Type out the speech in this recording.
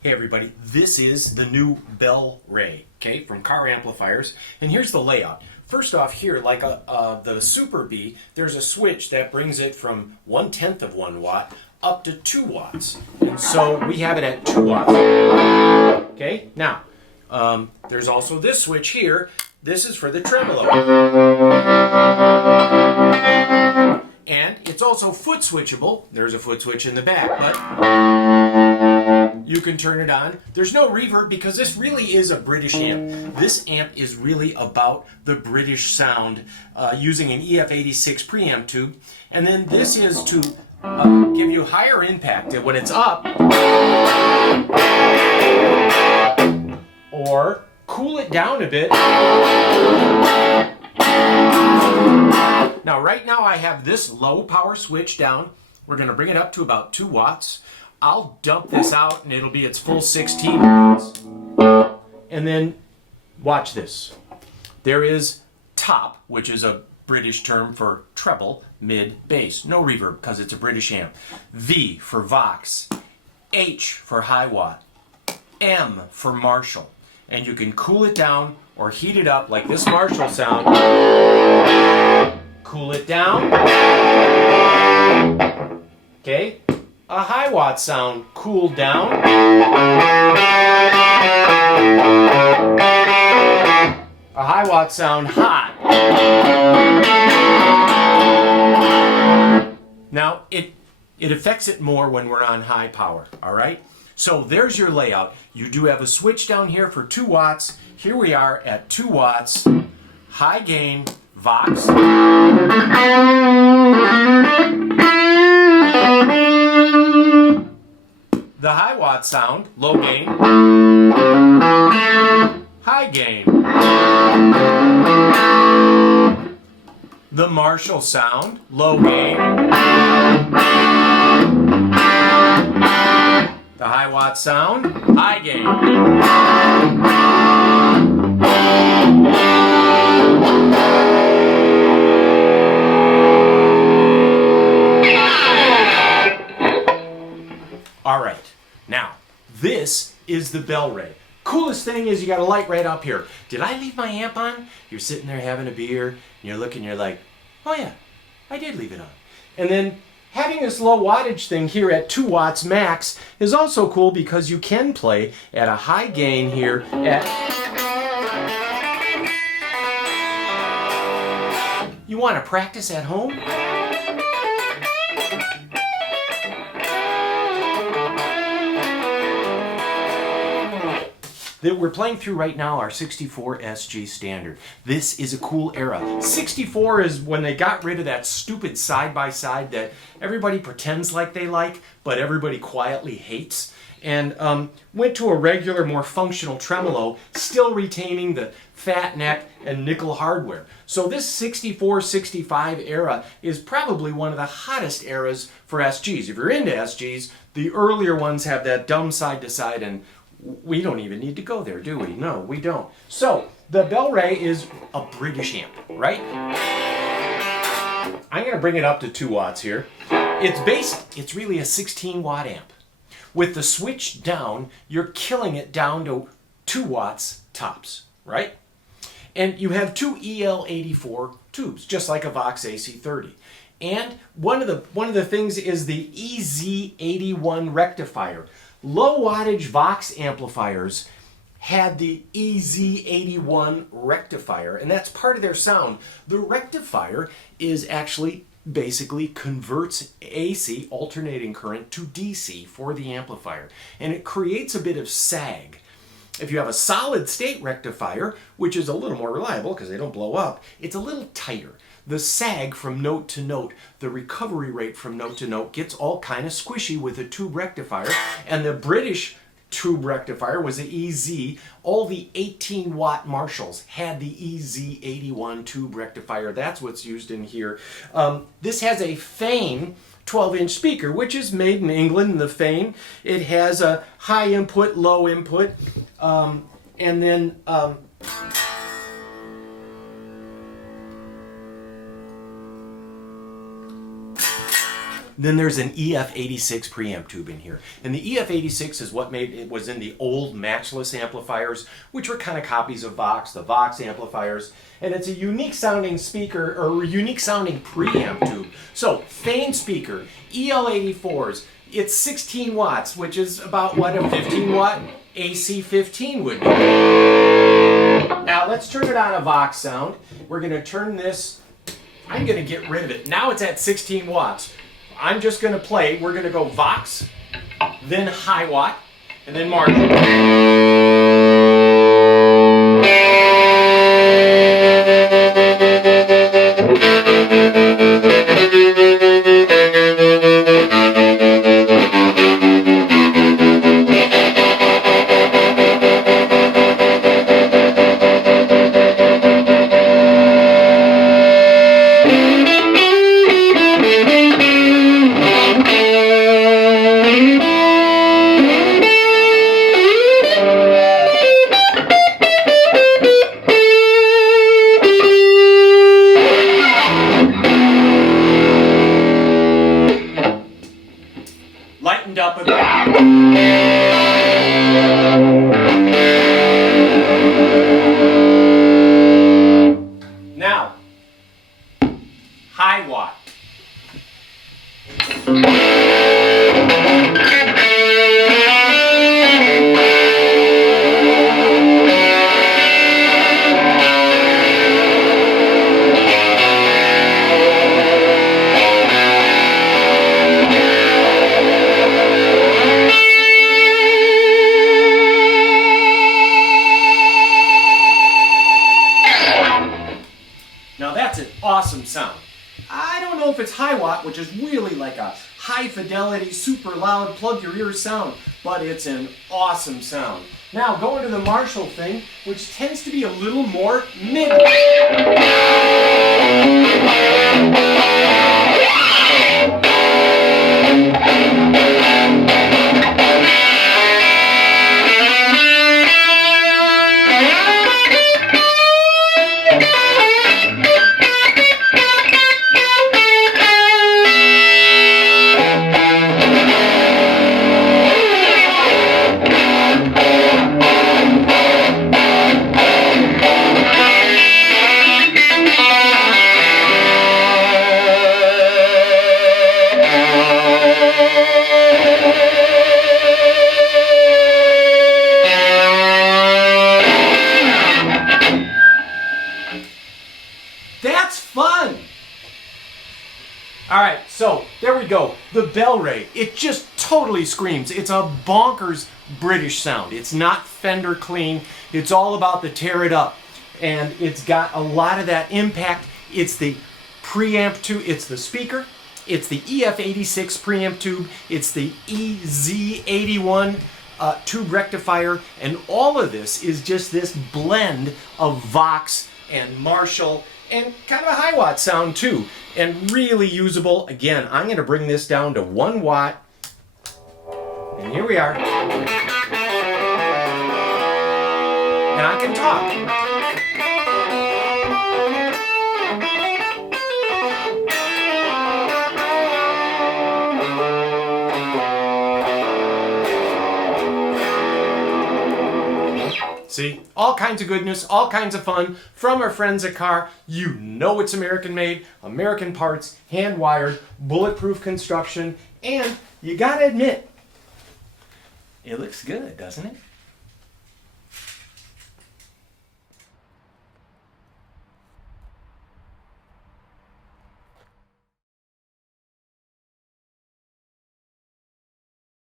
Hey everybody, this is the new Bel-Ray, okay, from Carr Amplifiers, and here's the layout. First off here, like the Super B, there's a switch that brings it from 1/10 of 1 watt up to 2 watts, and so we have it at 2 watts, okay? Now, there's also this switch here. This is for the tremolo. And it's also foot switchable. There's a foot switch in the back, but you can turn it on. There's no reverb because this really is a British amp. This amp is really about the British sound using an EF86 preamp tube. And then this is to give you higher impact when it's up, or cool it down a bit. Now right now I have this low power switch down. We're going to bring it up to about 2 watts. I'll dump this out and it'll be its full 16 watts. And then watch this. There is top, which is a British term for treble, mid, bass. No reverb because it's a British amp. V for Vox. H for Hiwatt. M for Marshall. And you can cool it down or heat it up like this Marshall sound. Cool it down. Okay. A Hiwatt sound cooled down. A Hiwatt sound hot. Now it affects it more when we're on high power, all right? So there's your layout. You do have a switch down here for 2 watts. Here we are at 2 watts, high gain, Vox. The Hiwatt sound, low gain, high gain. The Marshall sound, low gain. The Hiwatt sound, high gain. All right, now this is the Bel-Ray. Coolest thing is you got a light right up here. Did I leave my amp on? You're sitting there having a beer, and you're looking, you're like, oh yeah, I did leave it on. And then having this low wattage thing here at 2 watts max is also cool because you can play at a high gain here at... You want to practice at home? That we're playing through right now our 64 SG standard. This is a cool era. 64 is when they got rid of that stupid side-by-side that everybody pretends like they like, but everybody quietly hates, and went to a regular, more functional tremolo, still retaining the fat neck and nickel hardware. So this 64-65 era is probably one of the hottest eras for SGs. If you're into SGs, the earlier ones have that dumb side-to-side, and we don't even need to go there, do we? No, we don't. So, the Bel-Ray is a British amp, right? I'm going to bring it up to 2 watts here. It's really a 16 watt amp. With the switch down, you're killing it down to 2 watts tops, right? And you have 2 EL84 tubes, just like a Vox AC30. And one of the things is the EZ81 rectifier. Low wattage Vox amplifiers had the EZ81 rectifier, and that's part of their sound. The rectifier is actually basically converts AC, alternating current, to DC for the amplifier, and it creates a bit of sag. If you have a solid state rectifier, which is a little more reliable because they don't blow up, it's a little tighter. The sag from note to note, the recovery rate from note to note gets all kind of squishy with a tube rectifier, and the British tube rectifier was the EZ. All the 18 watt Marshalls had the EZ81 tube rectifier. That's what's used in here. This has a Fane 12-inch speaker, which is made in England, the Fane. It has a high input, low input, and then Then there's an EF86 preamp tube in here. And the EF86 is what was in the old matchless amplifiers, which were kind of copies of Vox, the Vox amplifiers. And it's a unique sounding speaker, or unique sounding preamp tube. So, Fane speaker, EL84s, it's 16 watts, which is about what a 15 watt AC 15 would be. Now let's turn it on a Vox sound. We're going to turn this, I'm going to get rid of it. Now it's at 16 watts. I'm just going to play, we're going to go Vox, then Hiwatt, and then Marshall. Lightened up a bit. Now, Hiwatt. Now that's an awesome sound. I don't know if it's Hiwatt, which is really like a high fidelity, super loud, plug your ears sound, but it's an awesome sound. Now going to the Marshall thing, which tends to be a little more mid. That's fun! Alright, so there we go. The Bel-Ray. It just totally screams. It's a bonkers British sound. It's not Fender clean. It's all about the tear it up. And it's got a lot of that impact. It's the preamp tube. It's the speaker. It's the EF86 preamp tube. It's the EZ81 tube rectifier. And all of this is just this blend of Vox and Marshall and kind of a Hiwatt sound too, and really usable. Again, I'm going to bring this down to 1 watt, and here we are. Now I can talk. See, all kinds of goodness, all kinds of fun from our friends at Carr. You know it's American made, American parts, hand wired, bulletproof construction, and you gotta admit, it looks good, doesn't it?